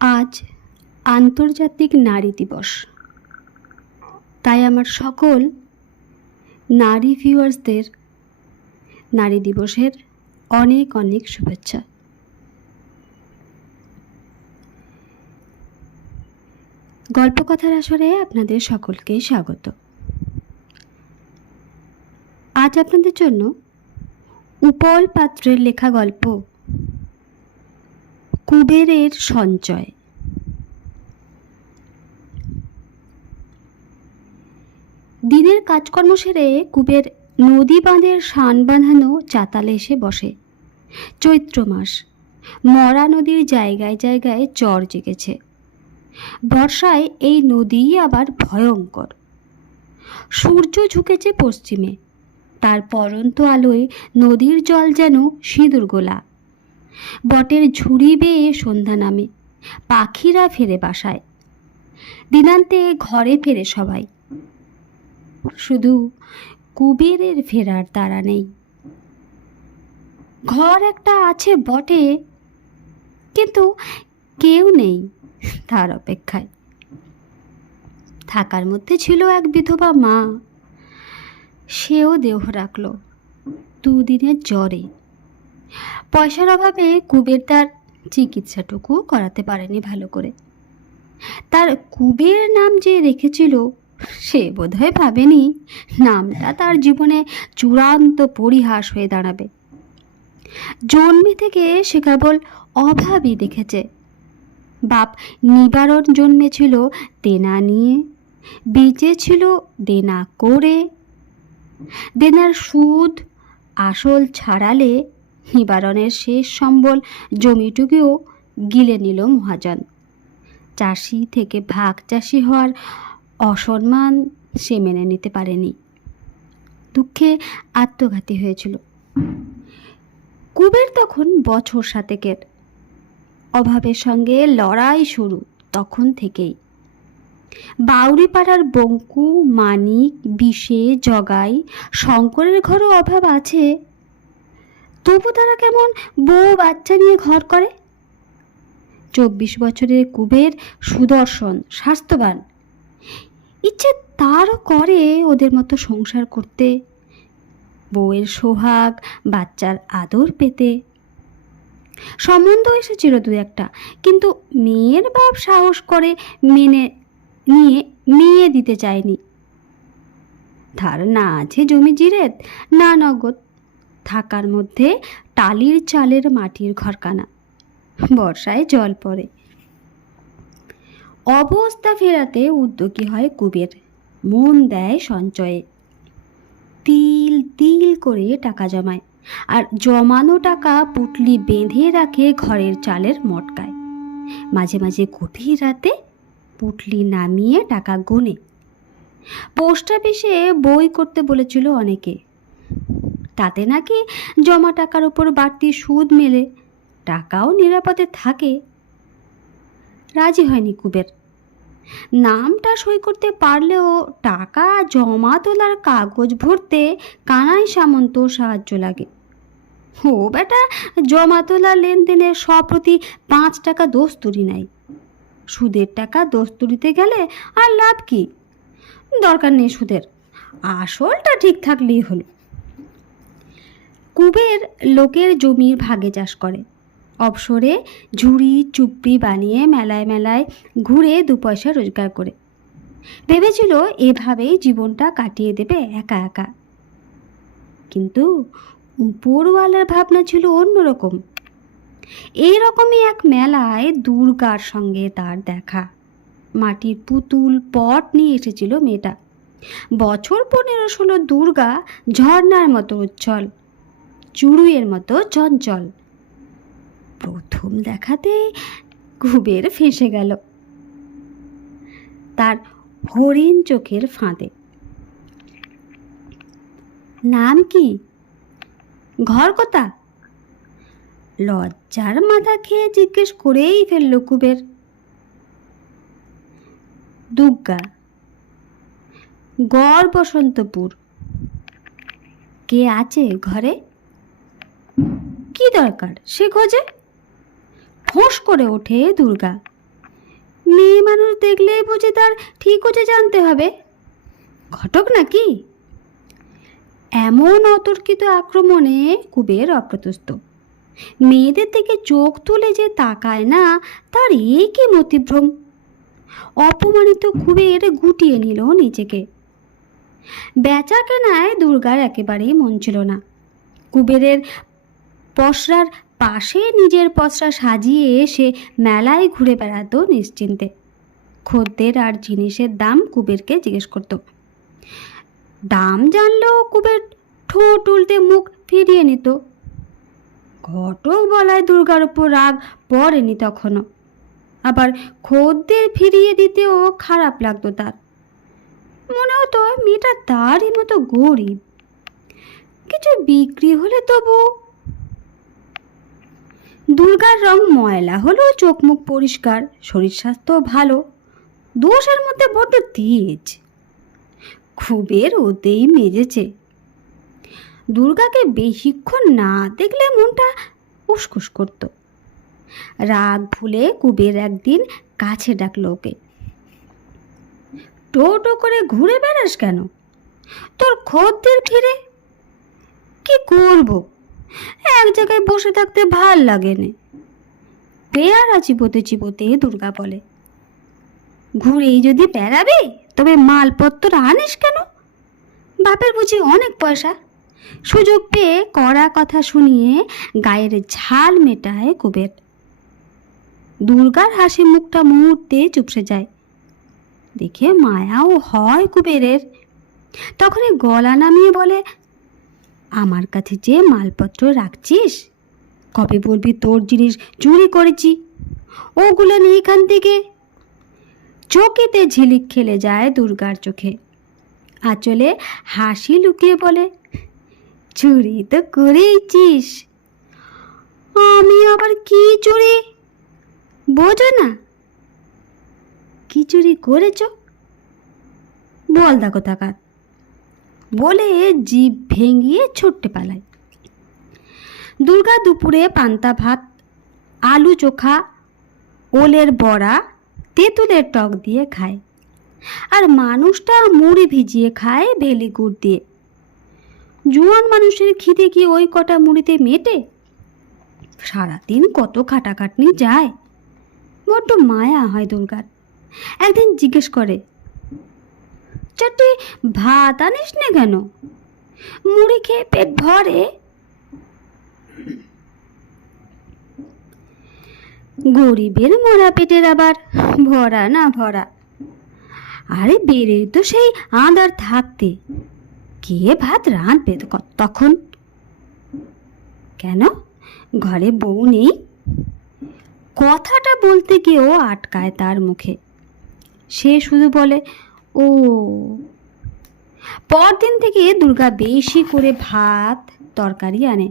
আজ আন্তর্জাতিক নারী দিবস। তাই আমার সকল নারী ভিউয়ার্সদের নারী দিবসের অনেক অনেক শুভেচ্ছা। গল্পকথার আসরে আপনাদের সকলকে স্বাগত। আজ আপনাদের জন্য উপল পাত্রের লেখা গল্প কুবেরের সঞ্চয়। দিনের কাজকর্ম সেরে কুবের নদী বাঁধের শান বাঁধানো চাতালে এসে বসে। চৈত্র মাস, মরা নদীর জায়গায় জায়গায় চর জেগেছে। বর্ষায় এই নদী আবার ভয়ঙ্কর। সূর্য ঝুঁকেছে পশ্চিমে, তার পরন্ত আলোয় নদীর জল যেন সিঁদুর গোলা। বটের ঝুড়ি বেয়ে সন্ধ্যা নামে, পাখিরা ফেরে বাসায়। দিনান্তে ঘরে ফেরে সবাই, শুধু কুবেরের ফেরার তাড়া নেই। ঘর একটা আছে বটে, কিন্তু কেউ নেই তার অপেক্ষায়। থাকার মধ্যে ছিল এক বিধবা মা, সেও দেহ রাখল দুদিনের জ্বরে। পয়সার অভাবে কুবের তার চিকিৎসাটুকু করাতে পারেনি ভালো করে। তার কুবের নাম যে রেখেছিল, সে বোধহয় ভাবেনি নামটা তার জীবনে চূড়ান্ত পরিহাস হয়ে দাঁড়াবে। জন্মে থেকে সে কেবল অভাবই দেখেছে। বাপ নিবারণ জন্মেছিল দেনা নিয়ে, বেঁচেছিল দেনা করে। দেনার সুদ আসল ছাড়ালে নিবারণের শেষ সম্বল জমিটুকুও গিলে নিল মহাজন। চাষি থেকে ভাগ চাষি হওয়ার অসম্মান সে মেনে নিতে পারেনি। দুঃখে আত্মঘাতী হয়েছিল। কুবের তখন বছর 7 অভাবের সঙ্গে লড়াই শুরু তখন থেকেই। বাউরিপাড়ার বঙ্কু, মানিক, বিষে, জগাই, শঙ্করের ঘরও অভাব আছে, তবু তারা কেমন বউ বাচ্চা নিয়ে ঘর করে। 24 বছরের কুবের সুদর্শন, স্বাস্থ্যবান। ইচ্ছে তারও করে ওদের মতো সংসার করতে, বউয়ের সোহাগ, বাচ্চার আদর পেতে। সম্বন্ধ এসেছিল 2-1, কিন্তু মেয়ের বাপ সাহস করে মেনে নিয়ে মেয়ে দিতে চায়নি। ধার না আছে জমি জিরেত, না নগদ। থাকার মধ্যে টালির চালের মাটির ঘরখানা, বর্ষায় জল পড়ে। অবস্থা ফেরাতে উদ্যোগী হয় কুবের, মন দেয় সঞ্চয়ে। তিল তিল করে টাকা জমায়, আর জমানো টাকা পুটলি বেঁধে রাখে ঘরের চালের মটকায়। মাঝে মাঝে গভীর রাতে পুটলি নামিয়ে টাকা গোনে। পোস্ট অফিসে বই করতে বলেছিল অনেকে, তাতে নাকি জমা টাকার উপর বাড়তি সুদ মেলে, টাকাও নিরাপদে থাকে। রাজি হয়নি কুবের। নামটা সই করতে পারলেও টাকা জমা তোলার কাগজ ভরতে কানাই সামন্ত সাহায্য লাগে। ও বেটা জমা তোলা লেনদেনের সপ্রতি 5 টাকা দস্তুরি নাই। সুদের টাকা দস্তুরিতে গেলে আর লাভ কি? দরকার নেই সুদের, আসলটা ঠিক থাকলেই হলো। কুবের লোকের জমির ভাগে চাষ করে, অবসরে ঝুড়ি চুপ্পি বানিয়ে মেলায় মেলায় ঘুরে 2 পয়সা রোজগার করে। ভেবেছিল এভাবেই জীবনটা কাটিয়ে দেবে একা একা। কিন্তু উপরওয়ালার ভাবনা ছিল অন্যরকম। এইরকমই এক মেলায় দুর্গার সঙ্গে তার দেখা। মাটির পুতুল পট নিয়ে এসেছিল মেয়েটা। বছর 15-16 দুর্গা ঝর্ণার মতো উজ্জ্বল, চুড়ুইয়ের মতো চঞ্চল। প্রথম দেখাতেই কুবের ফেঁসে গেল তার হরিণ চোখের ফাঁদে। নাম কি? ঘর কোথা? লজ্জার মাথা খেয়ে জিজ্ঞেস করেই ফেলল কুবের। দুর্গা, গড় বসন্তপুর। কে আছে ঘরে? কি দরকার সে খোঁজে? ফোঁস করে ওঠে দুর্গা। মেয়ে মানুষ দেখলেই বুঝি তার ঠিক হচ্ছে জানতে হবে? ঘটক নাকি? এমন অতর্কিত আক্রমণে কুবের অপ্রতুষ্ট। মেয়েদের দিকে চোখ তুলে যে তাকায় না, তার এই কি মতিভ্রম! অপমানিত কুবের গুটিয়ে নিল নিজেকে। বেচা কেনায় দুর্গার একেবারেই মন ছিল না। কুবেরের পসরার পাশে নিজের পসরা সাজিয়ে সে মেলায় ঘুরে বেড়াতো নিশ্চিন্তে। খদ্দের আর জিনিসের দাম কুবেরকে জিজ্ঞেস করত। দাম জানলেও কুবের ঠোঁট উল্টে মুখ ফিরিয়ে নিত। ঘটক বলায় দুর্গার উপর রাগ পড়েনি তখনও। আবার খদ্দের ফিরিয়ে দিতেও খারাপ লাগতো তার। মনে হতো মেয়েটা তারই মতো গরিব, কিছু বিক্রি হলে তবু। দুর্গার রং ময়লা হলেও চোখ মুখ পরিষ্কার, শরীর স্বাস্থ্য ভালো, দোষের মধ্যে বড্ড তেজ। কুবের ওতেই মেজেছে। দুর্গাকে বেশিক্ষণ না দেখলে মনটা উসকুস করত। রাগ ভুলে কুবের একদিন কাছে ডাকল ওকে। টোটো করে ঘুরে বেড়াস কেন? তোর খদ্দের ফিরে কি করব? এক জায়গায় বসে থাকতে ভাল লাগে না। পেয়ারা চিবোতে চিবোতে দুর্গা বলে, ঘুরেই যদি বেড়াবে তবে মালপত্র আনিস কেন? বাপের বুঝি অনেক পয়সা। সুযোগ পেয়ে কড়া কথা শুনিয়ে গায়ের ঝাল মেটায় কুবের। দুর্গার হাসি মুখটা মুহূর্তে চুপসে যায়। দেখে মায়াও হয় কুবেরের। তখনই গলা নামিয়ে বলে, আমার কাছে যে মালপত্র রাখছিস, কবে বলবি তোর জিনিস চুরি করেছি? ওগুলো নিয়ে এখান থেকে। চকিতে ঝিলিক খেলে যায় দুর্গার চোখে। আঁচলে হাসি লুকিয়ে বলে, চুরি তো করেইছিস। আমি আবার কি চুরি? বোঝো না? কি চুরি করেছ? বল দেখো তাকার। বলে জিভ ভেঙিয়ে ছুটতে পালায়। দুর্গা দুপুরে পান্তা ভাত, আলু চোখা, ওলের বড়া, তেঁতুলের টক দিয়ে খায়। আর মানুষটা মুড়ি ভিজিয়ে খায় বেলি গুড় দিয়ে। জুয়ান মানুষের খিদে কি ওই কটা মুড়িতে মেটে? সারাদিন কত খাটাখাটনি যায়। বড্ড মায়া হয় দুর্গার। একদিন জিজ্ঞেস করে, চারটে ভাত আনিস না কেন? মুড়ি খেয়ে পেট ভরে? গরিবের মরা পেটের আবার ভরা না ভরা। আরে বেড়ে তো সেই আঁধার থাকতে কে ভাত রাঁধবে তখন? কেন ঘরে বউ নেই? কথাটা বলতে গিয়েও আটকায় তার মুখে। সে শুধু বলে, ও। পরদিন থেকে দুর্গা বেশি করে ভাত তরকারি আনে।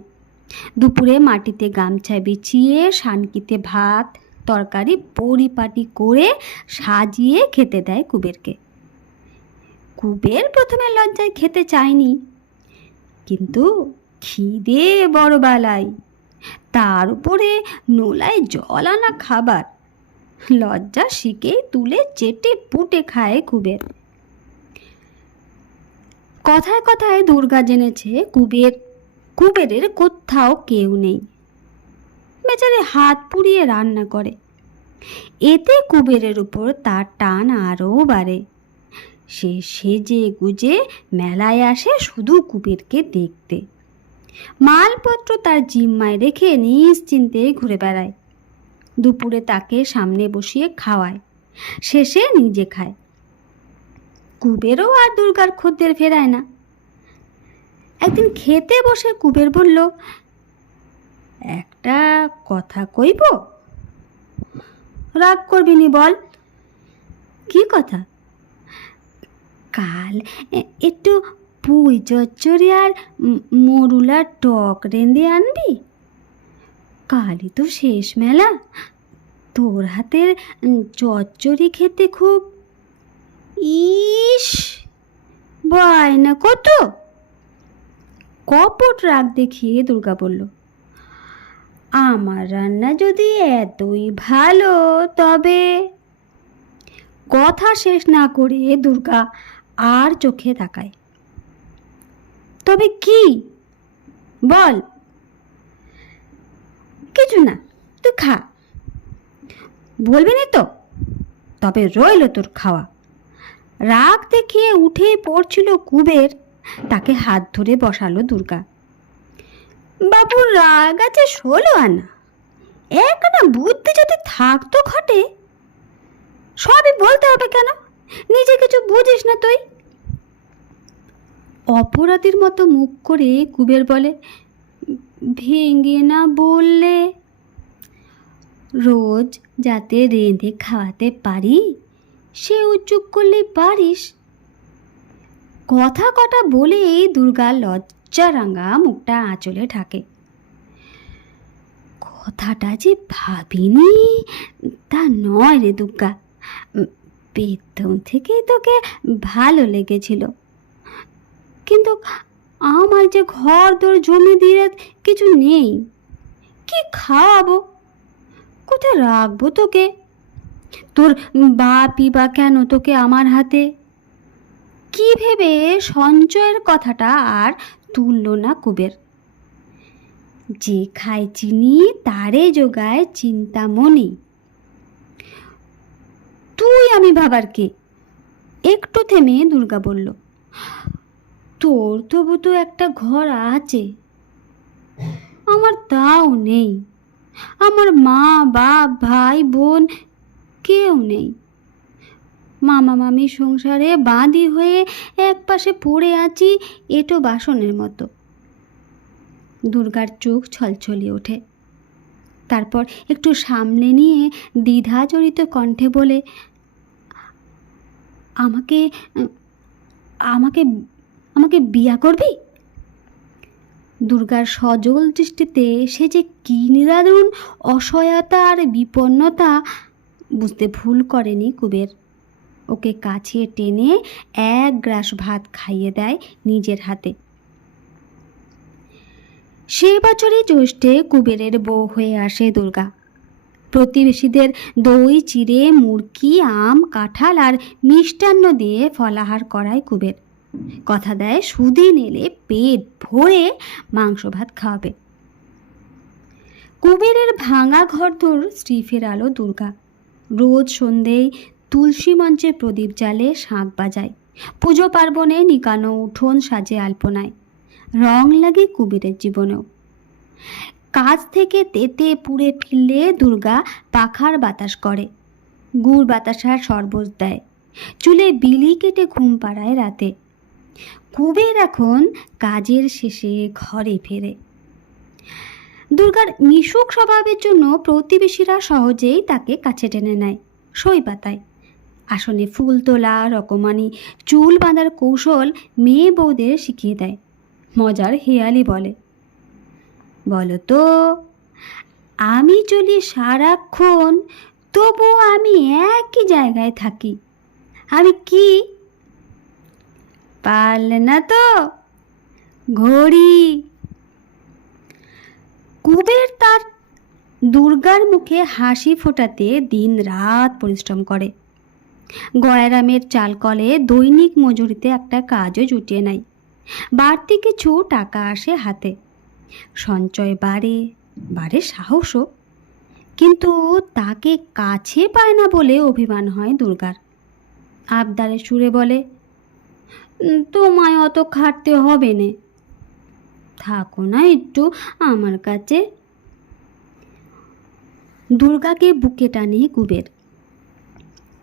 দুপুরে মাটিতে গামছা বিছিয়ে শানকিতে ভাত তরকারি পরিপাটি করে সাজিয়ে খেতে দেয় কুবেরকে। কুবের প্রথমে লজ্জায় খেতে চায়নি, কিন্তু খিদে বড় বালাই। তার উপরে নোলায় জল আনা খাবার। লজ্জা শিখে তুলে চেটে পুটে খায় কুবের। কথায় কথায় দুর্গা জেনেছে কুবেরের কোথাও কেউ নেই। বেচারে হাত পুড়িয়ে রান্না করে। এতে কুবেরের উপর তার টান আরও বাড়ে। সে সেজে গুজে মেলায় আসে শুধু কুবেরকে দেখতে। মালপত্র তার জিম্মায় রেখে নিশ্চিন্তে ঘুরে বেড়ায়। দুপুরে তাকে সামনে বসিয়ে খাওয়ায়, শেষে নিজে খায়। কুবেরও আর দুর্গার খদ্দের ফেরায় না। একদিন খেতে বসে কুবের বলল, একটা কথা কইব? রাগ করবি নি বল। কি কথা? কাল একটু পুঁই চচ্চড়ি আর মরুলার টক রেঁধে আনবি। কালই তো শেষ মেলা। তোর হাতের চচ্চড়ি খেতে খুব ইস বায়না কত। কপট রাগ দেখিয়ে দুর্গা বলল, আমার রান্না যদি এতই ভালো তবে। কথা শেষ না করে দুর্গা আর চোখে তাকায়। তবে কি বল? কিছু না, তুই খা। বলবি না তো? তবে রইল তোর খাওয়া। রাগ দেখিয়ে উঠেই পড়ছিল কুবের, তাকে হাত ধরে বসালো দুর্গা। বাবুর রাগ আছে 16 আনা, একখানা বুদ্ধি যদি থাকতো ঘটে। সবই বলতে হবে কেন? নিজে কিছু বুঝিস না তুই? অপরাধীর মতো মুখ করে কুবের বলে, ভেঙে না বললে? রোজ যাতে রেঁধে খাওয়াতে পারি সে চুপ করলেই পারিস। কথা কটা বলেই দুর্গা লজ্জা রাঙা মুখটা আঁচলে ঢাকে। কথাটা যে ভাবিনি তা নয় রে দুর্গা, প্রথম থেকেই তোকে ভালো লেগেছিল, কিন্তু আমার যে ঘর দোর জমি দিয়ে কিছু নেই, কি খাওয়াবো, কোথায় রাখবো তোকে? তোর বাপই বা কেন তোকে আমার হাতে? কি ভেবে সঞ্চয়ের কথাটা আর তুলল না কুবের। যে খায় চিনি তারে যোগায় চিন্তামণি। তুই আমি ভাবার কে? একটু থেমে দুর্গা বলল, তোর তবু তো একটা ঘর আছে, আমার তাও নেই। আমার মা বাপ ভাই বোন কেউ নেই। মামা মামি সংসারে বাঁধি হয়ে এক পাশে পড়ে আছি এঁটো বাসনের মতো। দুর্গার চোখ ছলছলিয়ে ওঠে। তারপর একটু সামনে নিয়ে দ্বিধাজড়িত কণ্ঠে বলে, আমাকে আমাকে আমাকে বিয়া করবি? দুর্গার সজল দৃষ্টিতে সে যে কী নিদারুণ অসহায়তা আর বিপন্নতা বুঝতে ভুল করেনি কুবের। ওকে কাছে টেনে এক গ্রাস ভাত খাইয়ে দেয় নিজের হাতে। সে বছরই জ্যৈষ্ঠে কুবেরের বউ হয়ে আসে দুর্গা। প্রতিবেশীদের দই চিড়ে মুরকি আম কাঁঠাল আর মিষ্টান্ন দিয়ে ফলাহার করায় কুবের। কথা দেয় সুদিন এলে পেট ভরে মাংস ভাত খাওয়াবে। কুবেরের ভাঙা ঘরদোর শ্রী ফেরালো দুর্গা। রোজ সন্ধেয় তুলসী মঞ্চে প্রদীপ জ্বালে শাঁখ বাজায়। পুজো পার্বণে নিকানো উঠোন সাজে আলপনায়। রং লাগে কুবেরের জীবনেও। কাজ থেকে তেতে পুড়ে ফিরলে দুর্গা পাখার বাতাস করে, গুড় বাতাসার শরবত দেয়, চুলে বিলি কেটে ঘুম পাড়ায় রাতে। কুবের এখন কাজের শেষে ঘরে ফেরে। দুর্গার মিশুক স্বভাবের জন্য প্রতিবেশীরা সহজেই তাকে কাছে টেনে নেয়, সই পাতায়। আসনে ফুল তোলা, রকমানি চুল বাঁধার কৌশল মেয়ে বউদের শিখিয়ে দেয়। মজার হেয়ালি বলে, বলো তো, আমি চলি সারাক্ষণ, তবু আমি একই জায়গায় থাকি, আমি কি? পারলে না তো? ঘড়ি। কুবের তার দুর্গার মুখে হাসি ফোটাতে দিন রাত পরিশ্রম করে। গয়রামের চালকলে দৈনিক মজুরিতে একটা কাজও জুটিয়ে নেয়। বাড়তি কিছু টাকা আসে হাতে। সঞ্চয় বাড়ে, বাড়ে সাহসও। কিন্তু তাকে কাছে পায় না বলে অভিমান হয় দুর্গার। আবদারে সুরে বলে, তোমায় অত খাটতে হবে না, থাকো না একটু আমার কাছে। দুর্গাকে বুকে টানে কুবের।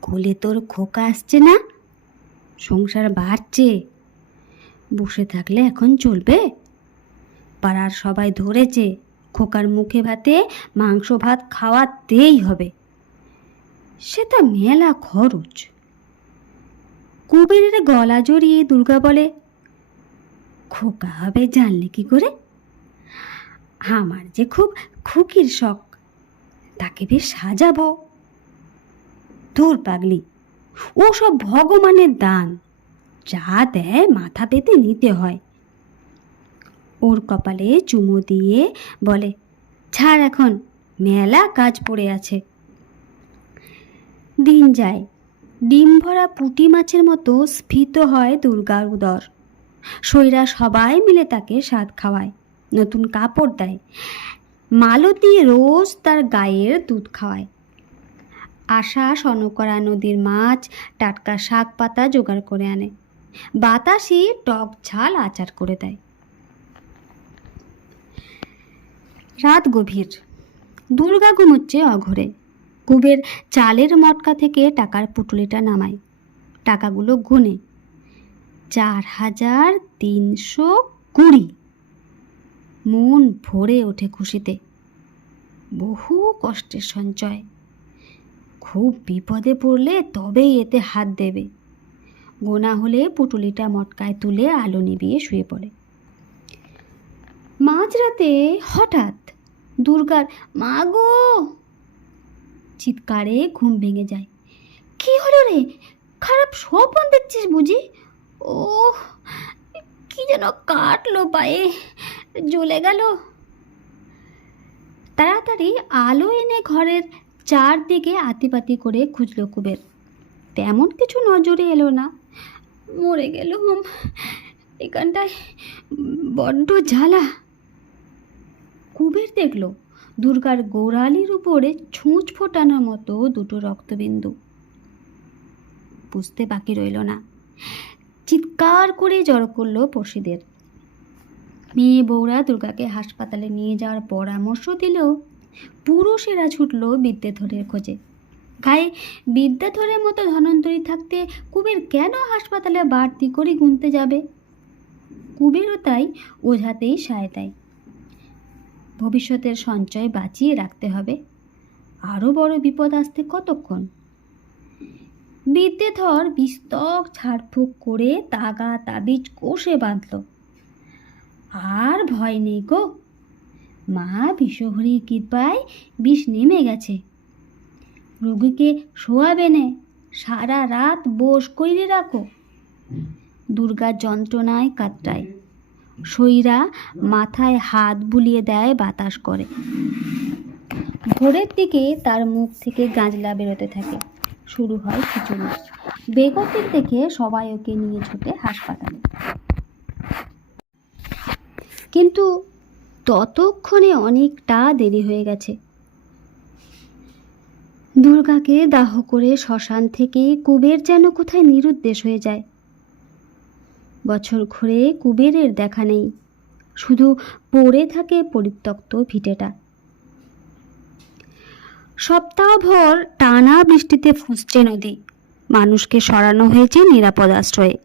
কোলে তোর খোকা আসছে না? সংসার বাড়ছে, বসে থাকলে এখন চলবে? পাড়ার সবাই ধরেছে খোকার মুখে ভাতে মাংস ভাত খাওয়াতেই হবে, সেটা মেলা খরচ। কুবেরের গলা জড়িয়ে দুর্গা বলে, খোকা হবে জানলে কি করে? আমার যে খুব খুকির শখ, তাকে বেশ সাজাবো। ধুর পাগলি, ও সব ভগবানের দান, যা দেয় মাথা পেতে নিতে হয়। ওর কপালে চুমু দিয়ে বলে, ছাড় এখন, মেলা কাজ পড়ে আছে। দিন যায়, ডিম ভরা পুঁটি মাছের মতো স্ফীত হয় দুর্গার উদর। সইরা সবাই মিলে তাকে স্বাদ খাওয়ায়, নতুন কাপড় দেয়। মালতী রোজ তার গায়ের দুধ খাওয়ায়। আশা সনকরা নদীর মাছ, টাটকা শাক পাতা জোগাড় করে আনে। বাতাসি টক ঝাল আচার করে দেয়। রাত গভীর। দুর্গা ঘুমোচ্ছে অঘরে। কুবের চালের মটকা থেকে টাকার পুটুলিটা নামায়। টাকাগুলো গুনে 4,320। মন ভরে ওঠে খুশিতে। বহু কষ্টের সঞ্চয়। খুব বিপদে পড়লে তবেই এতে হাত দেবে। গোনা হলে পুটুলিটা মটকায় তুলে আলো নিভিয়ে শুয়ে পড়ে। মাঝরাতে হঠাৎ দুর্গার মা গো চিৎকারে ঘুম ভেঙে যায়। কি হলো রে? খারাপ স্বপ্ন দেখছিস বুঝি? ও কি যেন কাটলো পায়ে, জ্বলে গেল। তাড়াতাড়ি আলো এনে ঘরের চারদিকে আতিপাতি করে খুঁজল কুবের। তেমন কিছু নজরে এলো না। মরে গেলুম, এখানটায় বড্ড জ্বালা। কুবের দেখল দুর্গার গোড়ালির উপরে ছুঁচ ফোটানোর মতো দুটো রক্তবিন্দু। বুঝতে বাকি রইল না। চিৎকার করে জড়ো করলো পড়শিদের। মেয়ে বউরা দুর্গাকে হাসপাতালে নিয়ে যাওয়ার পরামর্শ দিলেও পুরুষেরা ছুটল বিদ্যাধরের খোঁজে। গায়ে বিদ্যাধরের মতো ধনন্তরী থাকতে কুবের কেন হাসপাতালে বাড়তি করে গুনতে যাবে? কুবেরও তাই ওঝাতেই সায় দেয়। ভবিষ্যতের সঞ্চয় বাঁচিয়ে রাখতে হবে, আরও বড় বিপদ আসতে কতক্ষণ। বিদ্যাধর বিস্তক ঝাড়ফুঁক করে তাগা তাবিজ কষে বাঁধল। আর ভয় নেই গো, মা বিশ্বহরীর কৃপায় বিষ নেমে গেছে। রোগীকে শোয়াবে নে, সারা রাত বোস কইরে রাখো। দুর্গা যন্ত্রণায় কাতরায়। সইরা মাথায় হাত বুলিয়ে দেয়, বাতাস করে। ভোরের দিকে তার মুখ থেকে গাঁজলা বেরোতে থাকে। শুরু হয় খিচুড়ি। বেগতিক দেখে সবাই ওকে নিয়ে ছুটে হাসপাতালে। কিন্তু ততক্ষণে অনেকটা দেরি হয়ে গেছে। দুর্গাকে দাহ করে শ্মশান থেকে কুবের যেন কোথায় নিরুদ্দেশ হয়ে যায়। বছর ঘুরে কুবেরের দেখা নেই, শুধু পড়ে থাকে পরিত্যক্ত ভিটেটা। সপ্তাহভর টানা বৃষ্টিতে ফুঁসছে নদী। মানুষকে সরানো হয়েছে নিরাপদ আশ্রয়ে।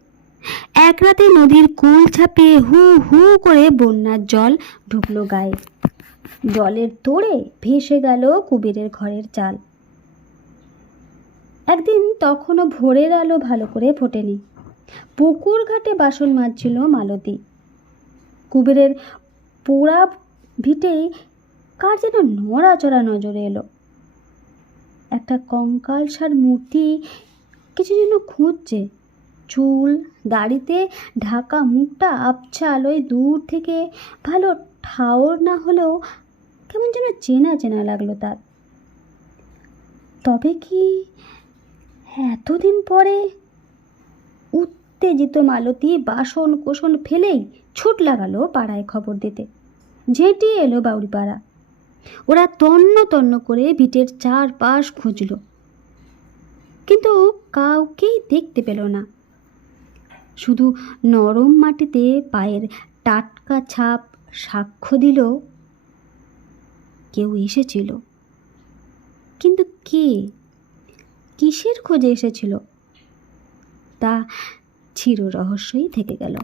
এক রাতে নদীর কুল ছাপিয়ে হু হু করে বন্যার জল ঢুকলো গায়ে। জলের তোড়ে ভেসে গেল কুবেরের ঘরের চাল। একদিন তখনও ভোরের আলো ভালো করে ফোটেনি। পুকুর ঘাটে বাসন মাজছিল মালতী। কুবেরের পোড়া ভিটেই কার যেন নড়াচড়া নজরে এলো। একটা কঙ্কালসার মূর্তি কিছু যেন খুঁজছে। চুল দাড়িতে ঢাকা মুখটা আবছা আলোয় দূর থেকে ভালো ঠাওর না হলেও কেমন যেন চেনা চেনা লাগলো তার। তবে কি এতদিন পরে? উত্তেজিত মালতী বাসন কোসন ফেলেই ছুট লাগালো পাড়ায় খবর দিতে। ঝেঁটিয়ে এলো বাউরিপাড়া। ওরা তন্ন তন্ন করে ভিটের চারপাশ খুঁজল, কিন্তু কাউকেই দেখতে পেল না। শুধু নরম মাটিতে পায়ের টাটকা ছাপ সাক্ষ্য দিল কেউ এসেছিল। কিন্তু কে, কিসের খোঁজে এসেছিল তা চির রহস্যই থেকে গেল।